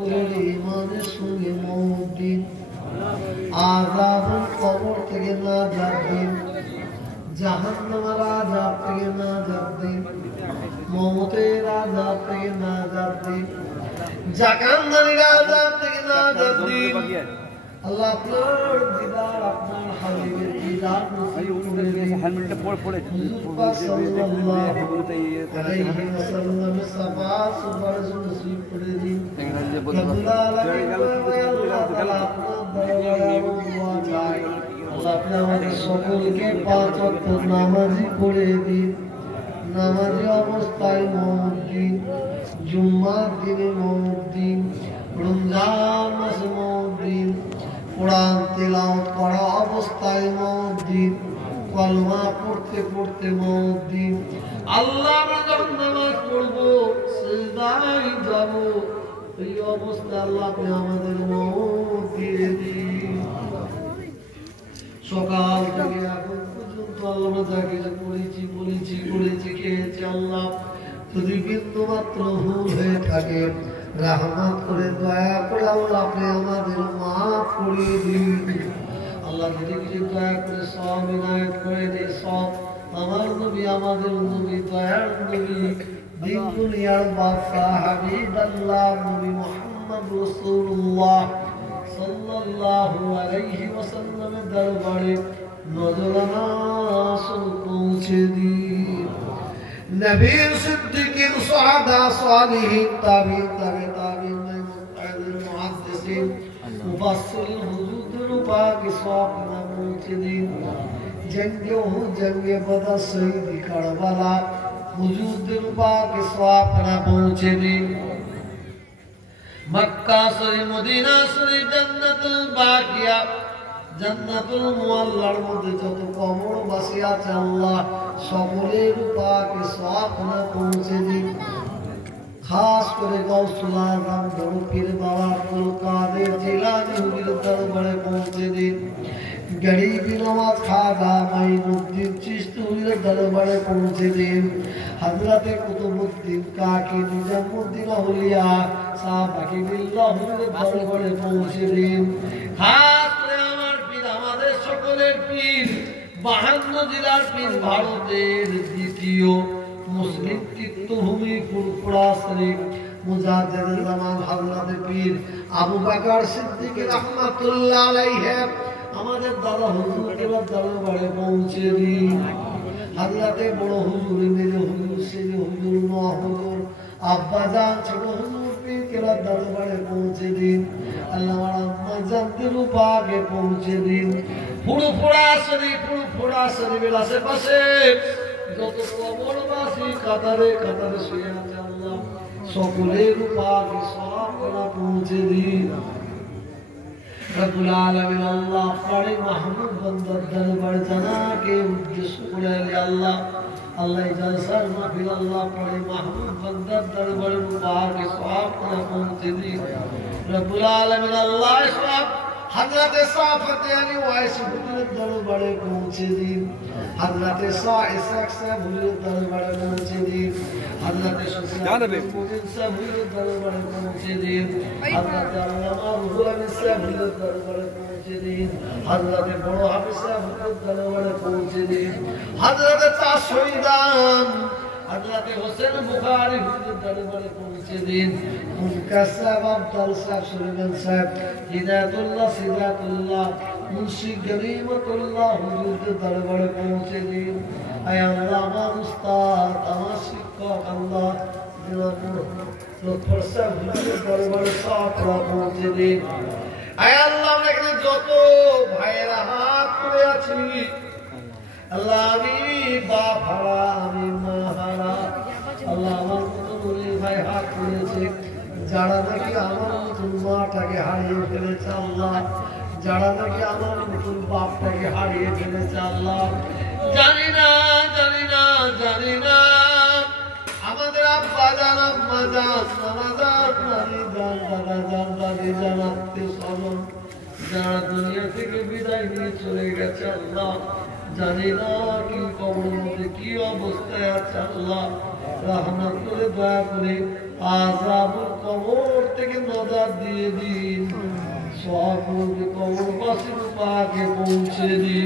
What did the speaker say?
সকলের ঈমানের সঙ্গে মওত দিন, আযাবুল কবর থেকে নাজাত দিন, জাহান্নামের আযাব থেকে নাজাত দিন, মওতের আযাব থেকে নাজাত দিন, জাহান্নামের আযাব থেকে নাজাত দিন। আল্লাহ আপনার দিদার, আপনার হাবিবের দিদার নসিব করে দিন। হুজুর পাক সাল্লাল্লাহু আলাইহি ওয়াসাল্লাম সাফাত সুবহান নসিব করে দিন। রব্বুল আলামিন আল্লাহ তাআলা আপনার দরবারে দোয়া চাই, আল্লাহ আপনি আমাদের সকলকে পাঁচ ওয়াক্ত নামাজি করে দিন, নামাজি অবস্থায় মওত দিন, জুম্মার দিনে মওত দিন, রমজান মাসে মওত দিন, কোরআন তেলাওয়াত করা অবস্থায় মওত দিন, কলমা পড়তে পড়তে মওত দিন। আল্লাহ আমরা যখন নামাজ পড়বো, সিজদায় যাব, এই অবস্থায় আল্লাহ আপনি আমাদের মওত দিয়ে দিন। সকাল থেকে এখন পর্যন্ত আল্লাহ যা কিছু করেছি খেয়েছি, আল্লাহ যদি বিন্দু মাত্র ভুল হয়ে থাকে রহমত করে দয়া করে আল্লাহ আপনি আমাদের মাফ করে দিন। আল্লাহ যদি কিছু দয়া করে সব ইনায়েত করে দিন, সব আমার নবী, আমাদের নবী, দয়ার নবী, দিন দুনিয়ার বাদশাহ হাবিবাল্লাহ নবী মুহাম্মদ রাসূলুল্লাহ সাল্লাল্লাহু আলাইহি ওয়াসাল্লামের দরবারে নজরানা পৌঁছে দিন। নবী সিদ্দিকিন, সুহাদা, সালিহিন, তাবিঈন, তাবিঈন, মুতাআদ্দিন, মুহাদ্দিসিন, মুফাসসিরিন হুজুরদের পাক সওয়াব না পৌঁছে দিন। জঙ্গে উহুদ, জঙ্গে বদর, শহীদ কারবালা হুজুরদের পাক সওয়াব না পৌঁছে দিন। মক্কা শরীফ, মদিনা শরীফ, জান্নাতুল বাকিয়া, জান্নাতুল মুআল্লার মধ্যে যত কবরবাসী আছে আল্লাহ সকলের পাকে সওয়াব না পৌঁছে দিন। খাস করে গাউসুল আযম বড় পীর বাবা আব্দুল কাদের জিলানী হুজুরের দরবারে পৌঁছে দিন। গরিবি নওয়াজ খাজা মাইনুদ্দিন চিশতি হুজুরের দরবারে পৌঁছে দিন। হযরতে কুতুবউদ্দিন কাকি নিজামউদ্দিন আউলিয়া সাহেব আকিবুল্লাহ হুজুরের দরবারে পৌঁছে দিন। খাস করে আমার পীর, আমাদের সকলের পীর, 52 জেলার পীর, ভারতের দ্বিতীয় মুসলিম তীর্থভূমি ফুরফুরা শরীফ মুজাদ্দিদুল জামান হযরত পীর আবু বকর সিদ্দিক রাহমাতুল্লাহ আলাইহি আমাদের দাদা হুজুরের দরবারে পৌঁছে দিন। হযরতে বড় হুজুর, মেজ হুজুর, সেজ হুজুর, মা হুজুর, আব্বা জান, ছোট হুজুর পীরের দরবারে পৌঁছে দিন। আল্লাহ আম্মা জানদের পাকে পৌঁছে দিন। ফুরফুরা শরীফের আশেপাশে যত কবরবাসী কাতারে কাতারে শুয়ে আছে আল্লাহ সকলের পাকে সওয়াব না পৌঁছে দিন। রব্বুল আলামিন আল্লাহ পারে মাহমুদ বান্দার দরবার জানাকে উদ্দেশ্য করে আল্লাহ আল্লাহ জালসার মাহফিল আল্লাহ পারে মাহমুদ বান্দার দরবারে পাকে সওয়াব না পৌঁছে দিন। রব্বুল আলামিন আল্লাহ সওয়াব হযরতে সাফাতে আলী ওয়াইসি হুজুরের দরবারে পৌঁছে দিন। হযরতে ইসহাক সাহেব হুজুরের দরবারে পৌঁছে দিন। হযরতে সুফিয়ান মুবিন সাহেব হুজুরের দরবারে পৌঁছে দিন। হযরতে আল্লামা রুহুল আমিন সাহেব হুজুরের দরবারে পৌঁছে দিন। হযরতে বড় হাফেজ সাহেব হুজুরের দরবারে পৌঁছে দিন। হযরতে শহীদান হযরতে হোসেন বুখারী হুজুরের দরবারে পৌঁছে দিন। মুনকার সাহেব, আব্দুল সাহেব, সুলেমান সাহেব, হিদায়াতুল্লাহ, সিদাতুল্লাহ, মুন্সি গনিমতুল্লাহ হুজুরের দরবারে পৌঁছে দিন। আয় আল্লাহ আমার উস্তাদ, আমার শিক্ষক আল্লাহ জনাব লুৎফর সাহেব হুজুরের দরবারে সওয়াব পৌঁছে দিন। আয় আল্লাহ আমরা এখানে যত ভাইয়েরা হাত তুলে আছি আল্লাহ, আমি বাপ হারা, আমি মা হারা, আল্লাহ আমার মতো গরিব ভাই হাত তুলেছে, যারা নাকি আমার নতুন মাটাকে হারিয়ে ফেলেছে আল্লাহ, যারা নাকি আমার নতুন বাপটাকে হারিয়ে ফেলেছে আল্লাহ, জানি না আমাদের আব্বা জান, আম্মা জান, নানা জান, নানি জান, দাদা জান, দাদি জান, আত্মীয় স্বজন যারা দুনিয়া থেকে বিদায় নিয়ে চলে গেছে আল্লাহ, জানি না কি কবরের মধ্যে কি অবস্থায় আছে আল্লাহ, রহমত করে দয়া করে আযাবুল কবর থেকে নাজাত দিয়ে দিন, সওয়াবকে কবরবাসীর পাকে পৌঁছে দিন।